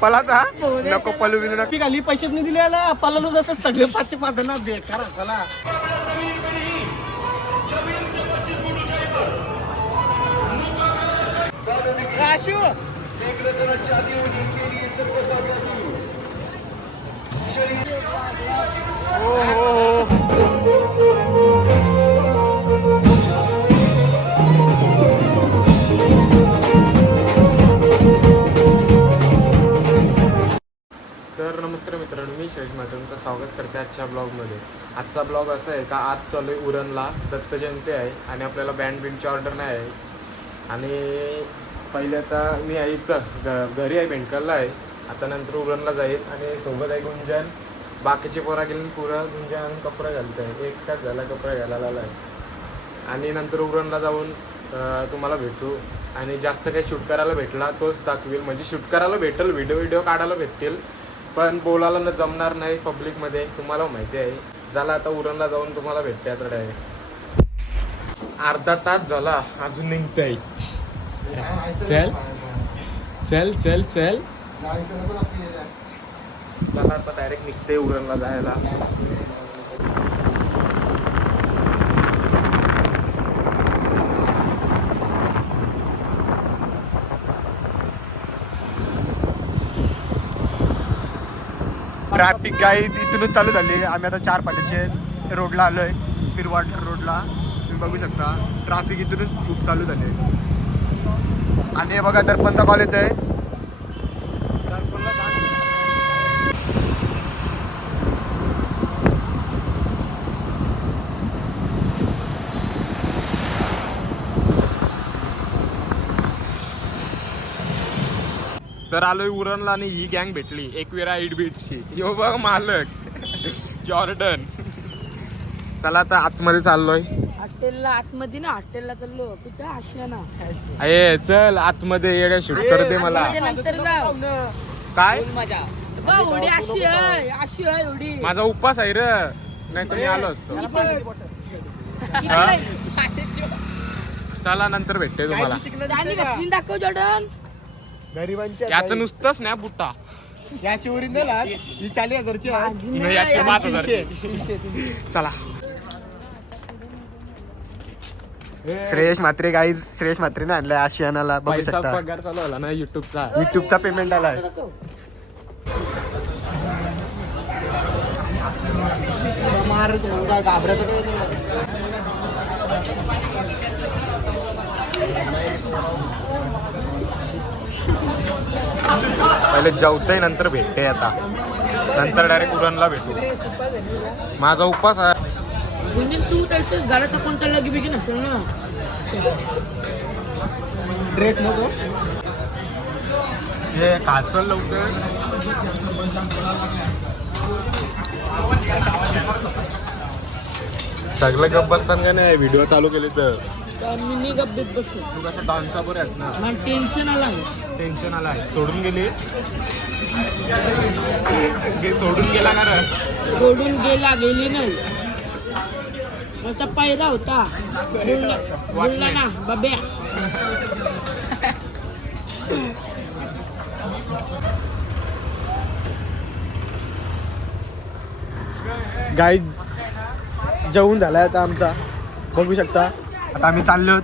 पलाचा? नको पलू बिलू नको. खाली पैसेच नाही दिले ना पलालो जसं सगळे पाचशे पाच ना बेकार असाला. राशू. स्वागत करते आजच्या ब्लॉगमध्ये आजचा ब्लॉग असा आहे का आज चालू आहे उरणला दत्त जयंती आहे आणि आपल्याला बँड बिंडची ऑर्डर नाही आहे. आणि पहिले आता मी आहे इथं घ घरी आहे भेंडकलला आहे. आता नंतर उरणला जाईल आणि सोबत आहे गुंजन. बाकीचे पोरा गेले पुरा गुंजन कपडा घालत आहे एक तास झाला कपडा घालायला आला आहे आणि नंतर उरणला जाऊन तुम्हाला भेटू. आणि जास्त काही शूट करायला भेटला तोच दाखवेल. म्हणजे शूट करायला भेटेल व्हिडिओ व्हिडिओ काढायला भेटतील. पण बोलायला न जमणार नाही पब्लिकमध्ये तुम्हाला माहिती आहे. झाला आता उरणला जाऊन तुम्हाला भेटते आता डायरेक्ट अर्धा तास झाला. अजून निघतंय. चल. चल चल चल. चला आता डायरेक्ट निघते उरणला जायला. ट्रॅफिक गाईज इथूनच चालू झाली. आम्ही आता चार पाट्याचे रोडला आलोय. पिरवाटर रोडला तुम्ही बघू शकता. ट्रॅफिक इथूनच खूप चालू झाले आणि बघा दर्पणचा कॉलेज आहे. तर आलोय उरणला आणि ही गँग भेटली. एकविरा एट बीटची यो बघ मालक. जॉर्डन. चला आता आतमध्ये चाललोय. हॉटेलला आतमध्ये ना हॉटेलला चाललो. कुठं? आशिया ना अये चल आतमध्ये येड्या शूट कर दे मला. आतमध्ये नंतर जाऊ काय? मजा बा एवढी अशी आहे अशी आहे एवढी माझा उपवास आहे र. नाही मी आलो असतो. हा? चला नंतर भेटते तुम्हाला. घातली दाखव जॉर्डन. गरिबांच्या याचं नुसतंच ना बुट्टा. याची ओरिजिनल ही चाळीस हजारची आहे. नाही, याची पाच हजार तीनशे, तीनशे. चला. श्रेयश म्हात्रे गाई श्रेयश म्हात्रेने आणलाय आशियानाला. बघू पैसा शकता. पगार चालू झाला ना युट्यूबचा युट्यूबचा पेमेंट आलाय. पहिले जेवतय नंतर भेटते आता. नंतर डायरेक्ट उरणला भेटू. माझा उपवास आहे तू तसंच बिगी नसेल ना. ड्रेस नको. हे काचल लवकर. सगळं गप्प बसताना का नाही व्हिडिओ चालू केले तर. तर मी नाही गप्पीत बसतो तू कसं डान्सचा बरे आहेस ना मला टेन्शन आला टेन्शन आला आहे. सोडून गेली? गे- सोडून गेला ना सोडून गेला गेली नाही. त्याचा पहिला होता. बुलढा- बुलढाणा बब्या. गाई जेवून झालाय आता आमचा. बघू शकता. आता आम्ही चाललो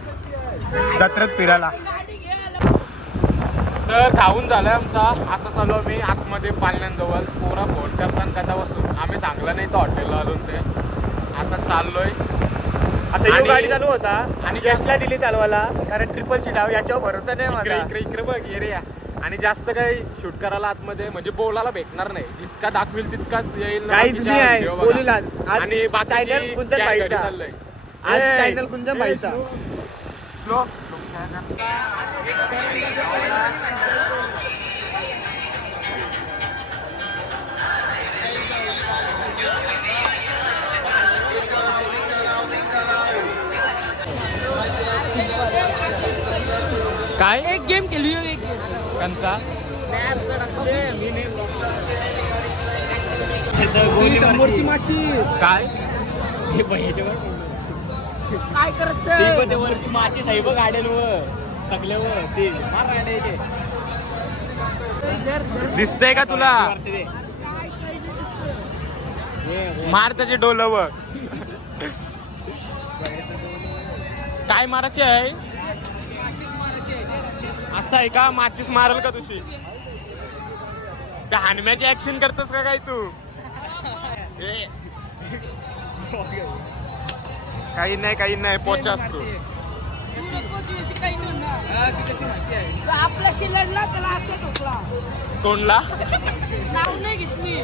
जत्रेत फिरायला. तर खाऊन झालंय आमचा. आता चालू आम्ही आतमध्ये पालण्यांजवळ पोरा फोन करताना कदा बसून. आम्ही सांगलं नाही तर हॉटेलला आलो ते. आता चाललोय. आता आणि- ही गाडी चालू होता. आणि आणि गॅसला दिली चालवायला. कारण ट्रिपल सीट आहे. याच्यावर भरोसा नाही इकडे माझा. इकडे इकडे बघ ये रे या. आणि जास्त काही शूट करायला आतमध्ये म्हणजे बोलायला भेटणार नाही. जितका दाखवेल तितकाच येईल काहीच मी आहे. बोलील आज. आणि बाकीची चॅनल भाईचा चाललंय. आज चॅनल भाईचा स्लो काय? एक गेम केली हो, एक गेम कंचा समोरची माची काय? काय करत ते पण ते वरती माती साहेब सगळे वर. ते मार ते. दिसतंय का तुला? मार त्याचे डोलव काय मारायचे आहे? असं आहे का? माचीस मारल का तुझी? त्या हानम्याची ऍक्शन करतोस का काय तू. काही नाही काही नाही पोचा असतो. आपल्या शिलडला त्याला असं ठोकला. कोणला? नाव नाही घेत मी.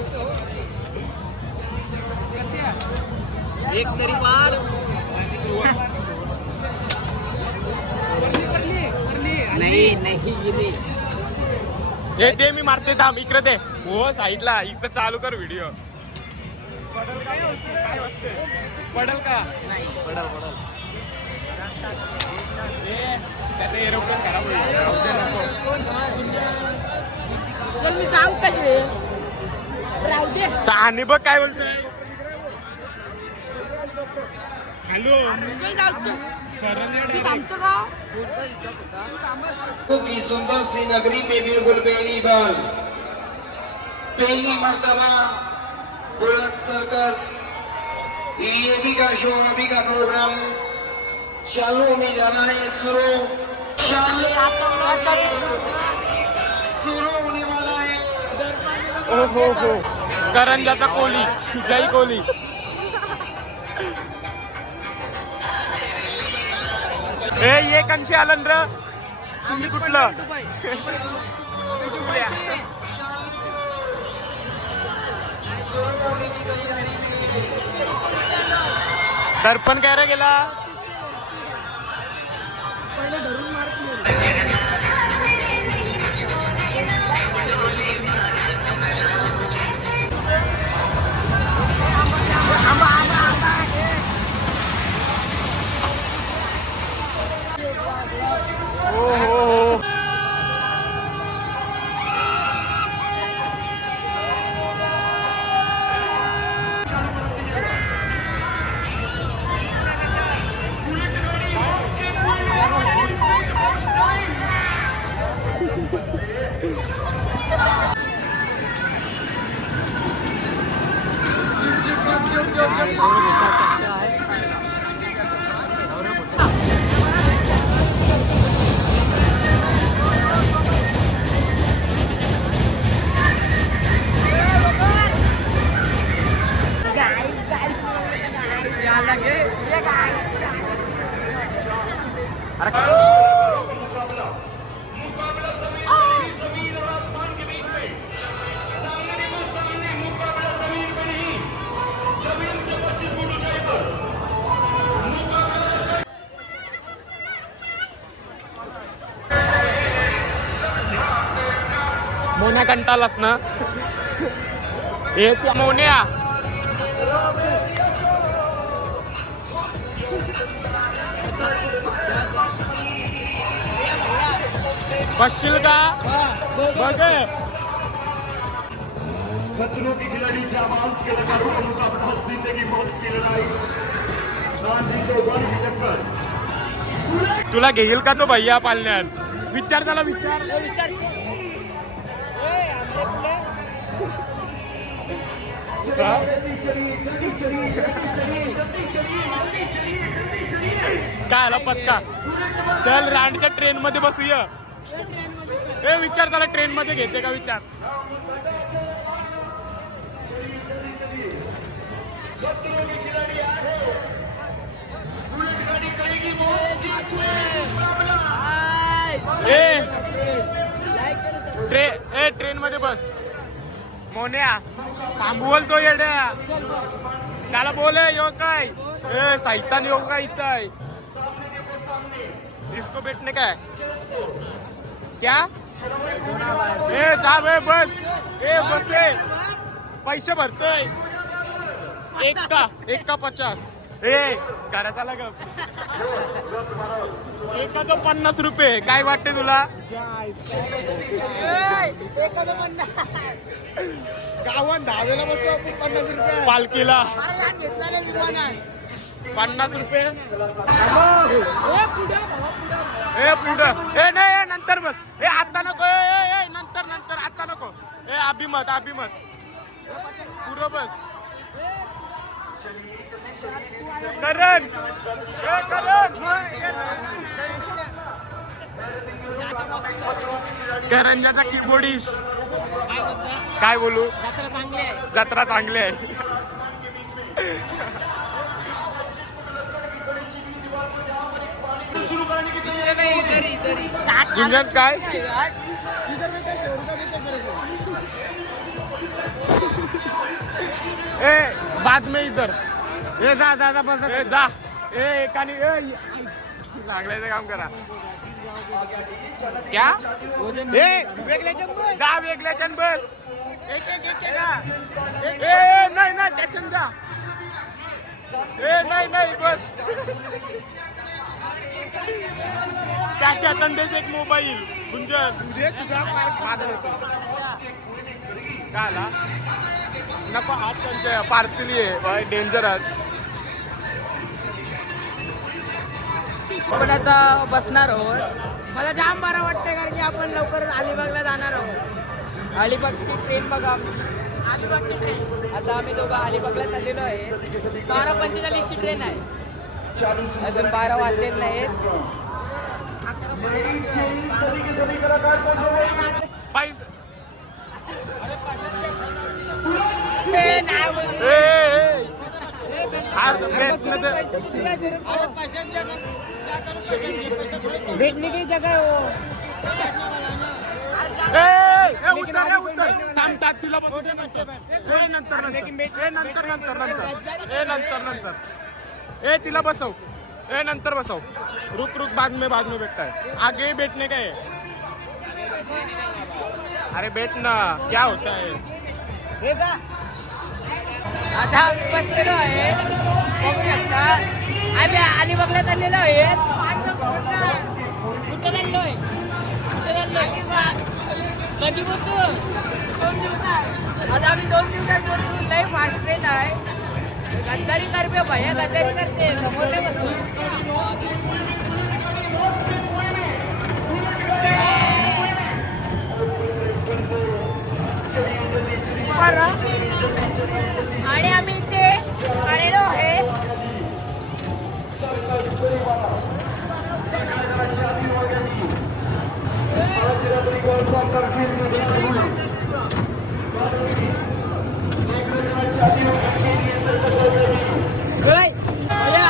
एक तरी मार नाही नाही हे दे मी मारते थांब इकडे दे. हो साईडला इकडे चालू कर व्हिडिओ. पडल का? पडल पडल त्याचं एरोप्लेन खराब होईल मी जाऊ कसे राहू दे. तर आणि बघ काय बोलतोय. हॅलो. सुंदर सी नगरी में बिल्कुल पहली बार. पहली मर्तबा बुलेट सर्कस ये भी का शो अभी का प्रोग्राम चालू होने जाना है शुरू शुरू होने वाला है ओ हो हो करंजाचा कोली जय कोली. ए ये कंशी आलं र तुम्ही कुठलं? दर्पण काय रे गेला? मोन्या कंटाळलास ना? हे मोन्या. बसशील का बघ खतरों की खिलाड़ी जाबाज के लगातार का मौत की लड़ाई ना जीतो वन की टक्कर तुला घेईल का तो भैया पालण्यात विचार त्याला विचार हा? काय आला पचका चल रांडच्या ट्रेन मध्ये बसूया ए विचार त्याला ट्रेन मध्ये घेते का विचार? ए ट्रे ए ट्रेन मध्ये बस. मोन्या थांबवल तो येड्या. त्याला बोले यो काय? ए साहित्यान येऊ काय इथं आहे? डिस्को भेटणे काय? क्या? ए जा बे बस. ए बस ए. पैसे भरतोय. एक का एक का पचास. ए घराचा लाग एकाचं पन्नास रुपये काय वाटते तुला? गावात दहावेला बसतो आपण पन्नास रुपये. पालखीला. पन्नास रुपये. ए पुढं ए नाही नंतर बस. ए आता नको. ए, ए, ए नंतर नंतर. आता नको. ए अभिमत अभिमत. पुढं बस. करण. ए, करण. करंजाचा कीबोर्डिश काय बोलू? जत्रा चांगली आहे. गुंजन काय? ए बाद में इधर. ए जा जा जा बस ए जा. ए एकाने ए सांगल्याचं काम करा. क्या? ए जा वेगळ्याच्यान बस. ए ए, नाही नाही त्याच्यान जा. ए नाही नाही बस. त्याच्या हातात एक मोबाईल. गुंजन. काय नको हात त्यांच्या पारतली आहे. डेंजर आहे. आपण आता बसणार आहोत. मला जाम बरं वाटतंय कारण की आपण लवकर अलिबागला जाणार आहोत. अलिबागची ट्रेन बघा आमची. अलिबागची ट्रेन आता आम्ही दोघं अलिबागला चाललेलो आहे. बारा पंचेचाळीसची ट्रेन आहे. अजून बारा वाजलेले नाहीत भेटने की जगह हो ए, ए, उतर, तिला ए, नंतर नंतर ए, नंतर नंतर नंतर. ए नंतर नंतर. ए तिला बसव. ए नंतर बसव. रुक रुक बाद में बाद में बैठता है. आगे ही बैठने का है. अरे बैठना क्या होता है? आता आम्ही बसलेलो आहे. बघू शकता आम्ही अलिबागला चाललेलो आहे. कुठे चाललोय कुठं चाललोय कधी पोचू दोन दिवसात. आता आम्ही दोन दिवसात पोचू लय फास्ट ट्रेन आहे. गद्दारी करते भैया गद्दारी करते. समोर नाही बसतो आणि आम्ही इथे आलेलो आहे Hey, भैया.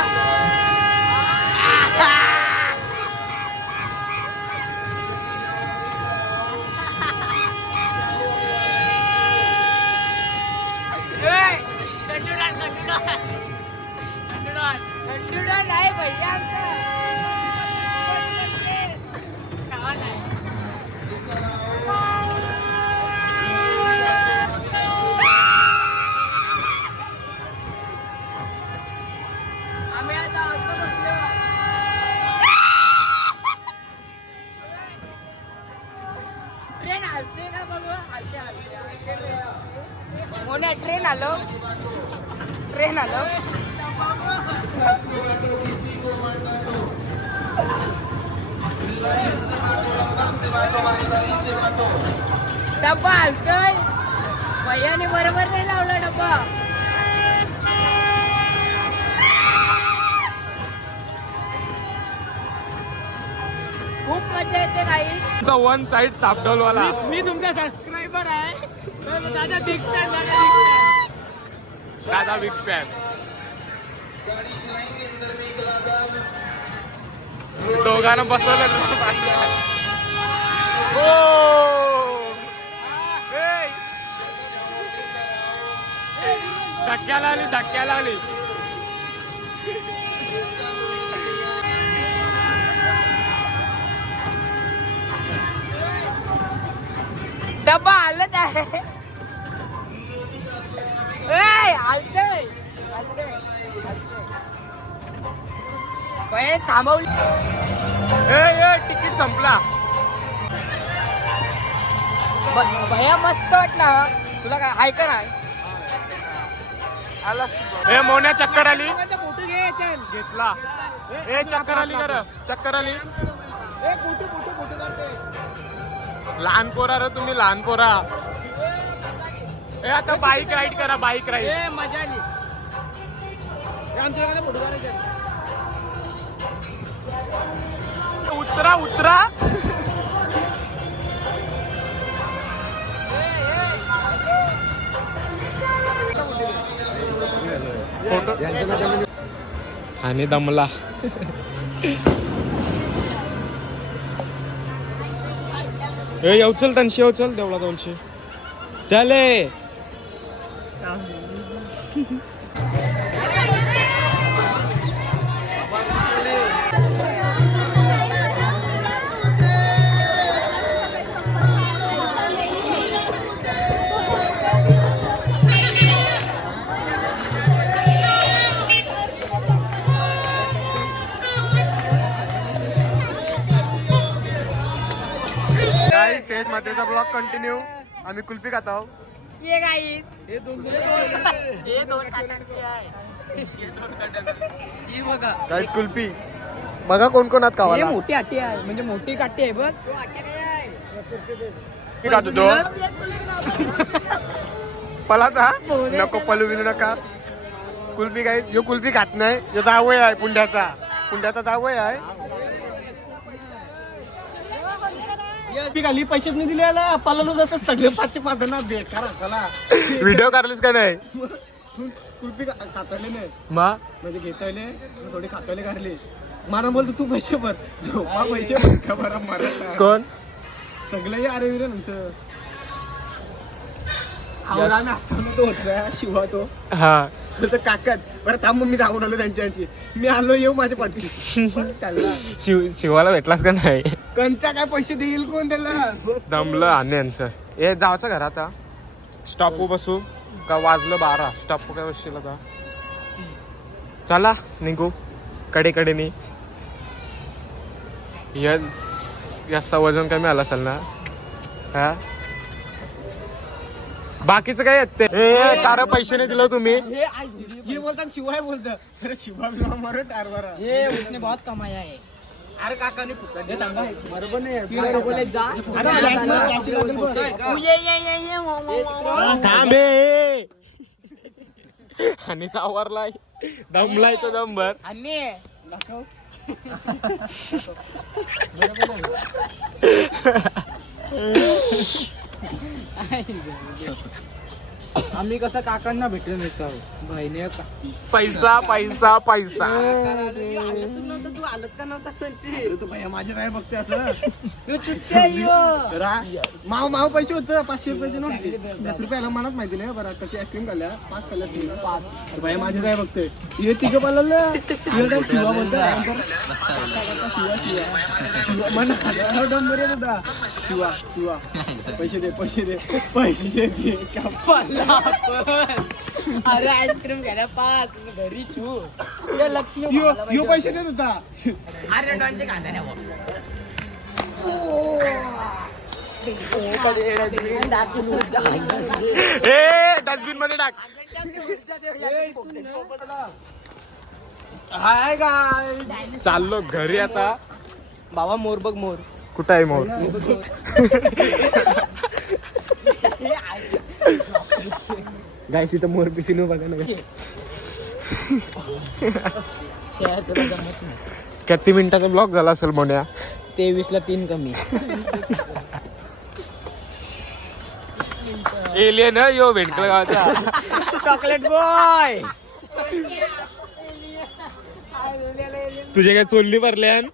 Hey, कंडुडान, कंडुडान. कंडुडान. कंडुडान आहे भैया आमचा. गावात आहे. आम्ही आता असं बसलो ट्रेन हलते का बघू हलते हलते हलते मोन्या ट्रेन आलो. ट्रेन आलो. डब्बा हलतोय भैयाने बरोबर नाही लावला डब्बा. खूप मजा येते काही वन साइड तापडोल वाला. मी तुमचा सबस्क्रायबर आहे. दादा फॅन दादा दादा बिग फॅन. दोघांना बसवलं हो! धक्क्याला आली धक्क्याला आली. डब्बा आलत आहे. थांबवली ए ए तिकीट संपला. भैया मस्त वाटला हा. तुला काय हाय का नाही? आला. ए मोन्या चक्कर आली. फोटो घे घेतला. ए चक्कर आली कर चक्कर आली. लहान पोरा रे तुम्ही लहान पोरा. ए आता बाईक राईड करा बाईक राईड ए मजा आली. उतरा उतरा. आणि दमला. ए येऊ चल तनशी येऊ चल देवळा दोनशे. चले काही तेज मात्रेचा ब्लॉग कंटिन्यू आम्ही कुल्फी खात आहोत ये गाईस हे दोन हे दोन काटांची आहे. ही बघा. काहीच कुल्फी. बघा कोण कोण आत हे मोठी आटी आहे. म्हणजे मोठी काठी आहे बघ. मी खातो तो. पलाचा नको पलू विनू नका. कुल्फी काही यो कुल्फी खात नाही. यो जावय आहे पुंड्याचा. पुंड्याचा जावय आहे. खाली पैसे नाही दिले ना पालन जसं सगळे पाचशे पाच ना बेकार असाला. व्हिडिओ काढलीस का नाही? कुल्फी खाताले नाही. मा? म्हणजे घेतायले थोडी खातायले काढली मला बोलतो तू पैसे भर. झोपा पैसे भर. का बरा मराठा? कोण? सगळं अरे विरे तुमचं आवडा आम्ही असताना तो होता शिवा तो. हा. तर काकात बरं थांब मी धावून आलो त्यांच्याची मी आलो येऊ माझ्या त्याला शिव शिवाला भेटलास का नाही? कंचा काय पैसे देईल कोण त्याला? दमलं आणि यांचं. ए जायचं घर आता. स्टॉप बसू. का वाजलं बारा? स्टॉप काय बसशील आता? चला निघू. कडे कडेनी यस याचा वजन कमी आला असेल ना? हा? बाकीचं काय येत कार पैसे नाही दिलं तुम्ही. आज बोलतात शिवाय बोलतं. अरे शिवा बिवा मारो. टारवर ये उसने बहुत कमाया है. अरे काका ने पुकार बरोबर नाही बोले जा. अरे flash मार, flash लागेल बघ. तू ये ये ये ये वो, वो, वो, वो. थांब ए. आणि आवरलाय. दमलाय तो दमभर. आणि आम्ही कसं काकांना भेटून येतो बहिणी पैसा पैसा पैसा. तू आलत का नव्हता तू भैया माझे काय बघते असं. माव माव पैसे होतं पाचशे रुपयाचे नव्हते. दस रुपयाला मनात माहिती नाही बरं कशी आईस्क्रीम खाल्ल्या पाच खाल्ल्या तीन. पाच. भैया माझे काय बघते. हे तिघं पाहिलं शिवा बोलतो शिवा शिवा. शिवा मन डंबर येत होता. शिवा शिवा पैसे दे पैसे दे पैसे दे दे. का- अरे आईस्क्रीम घ्यायला पाच. घरी छू. ये लक्ष्मी यो यो पैसे देत होता. अरे डॉनचे कांदा नाही ए डस्टबिनमध्ये टाक. हाय गाय चाललो घरी आता. बाबा मोर बघ मोर. कुठं आहे मोर गाय तिथं मोर पिसीनो बघा ना किती मिनिटाचा ब्लॉक झाला असेल मोन्या? तेवीस ला तीन कमी. एलियन यो भेटकळ गावाचा चॉकलेट बॉय तुझे काय चोल्ली भरल्यान?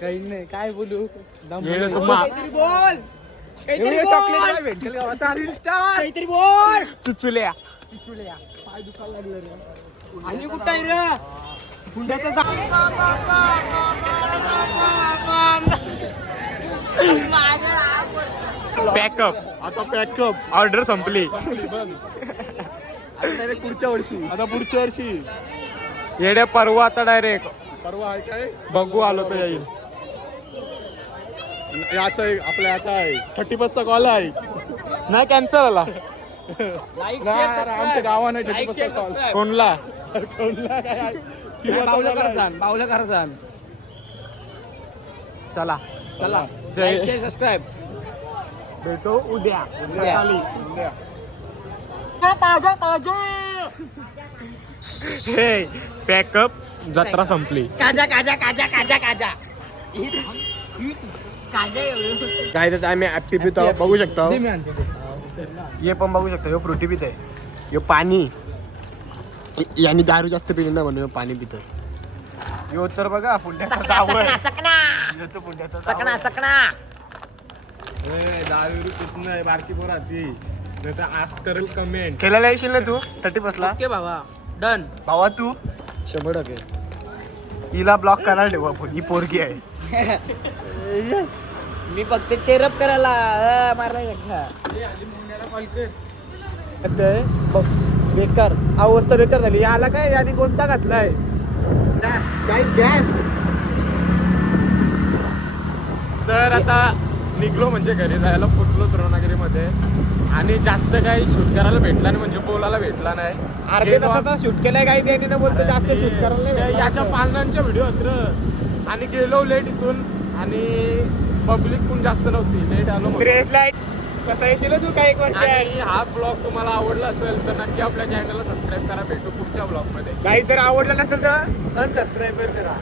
काही नाही काय बोलू? काहीतरी बोल. काहीतरी चॉकलेट भेटेल गावाचा काहीतरी बोल. चुचुल्या. पाय दुखायला लागलं रे. आणि कुठं आहे रे? गुंड्याचा पॅकअप आता पॅकअप ऑर्डर संपली. डायरेक्ट पुढच्या वर्षी. आता पुढच्या वर्षी. येड्या परवा आता डायरेक्ट परवा आहे काय? बघू आलो तर येईल. याचा आहे आपल्या याचा आहे. थर्टी चा कॉल आहे. नाही कॅन्सल आला. लाईक नाही, आमच्या गावानं थर्टी चा कॉल कोणला? बावलं करसान चला. चला. जय- लाईक शेअर सबस्क्राईब भेटो उद्या. उद्या. उद्या. हे पॅकअप जत्रा संपली. काजा काजा काजा काजा काजा. काजा काय तर आम्ही ऍप्पी पितो बघू शकतो. ते. हे पण बघू शकतो. फ्रुटी पित आहे. ह्यो पाणी. यांनी दारू जास्त पिली ना म्हणून पाणी पित. यो तर बघा पुंड्याचा दाव आहे चकना पुंड्याचा दाव चकना. आहे. चकना बारकी पोराची नाही तर आज करेल कमेंट केलेला येशील ना तू? थर्टी बसला ओके बाबा. डन भावा तू? शंभर टक्के. हिला ब्लॉक करायला ठेवू आपण. ही पोरगी आहे. मी फक्त चेरअप करायला अं, मारला बघ बेकार. अवस्था बेकार झाली. याला काय याने कोणता घातलाय. काय गॅस तर आता निघलो म्हणजे घरी. जायला पोचलो द्रोणागिरीमध्ये आणि जास्त काही शूट करायला भेटला नाही म्हणजे बोलायला भेटला नाही अर्धे तासाचा शूट केलाय काही त्याने ना बोलतो जास्त शूट करायला नाही. याच्या पालनांच्या व्हिडिओ होत. आणि गेलो लेट इथून आणि पब्लिक पण जास्त नव्हती लेट आलो. Straight light. कसा येशील तू काही एक वर्ष आणि हा ब्लॉग तुम्हाला आवडला असेल तर नक्की आपल्या चॅनलला सबस्क्राईब करा भेटू पुढच्या ब्लॉगमध्ये काही जर आवडलं नसेल तर अनसबस्क्राईब करा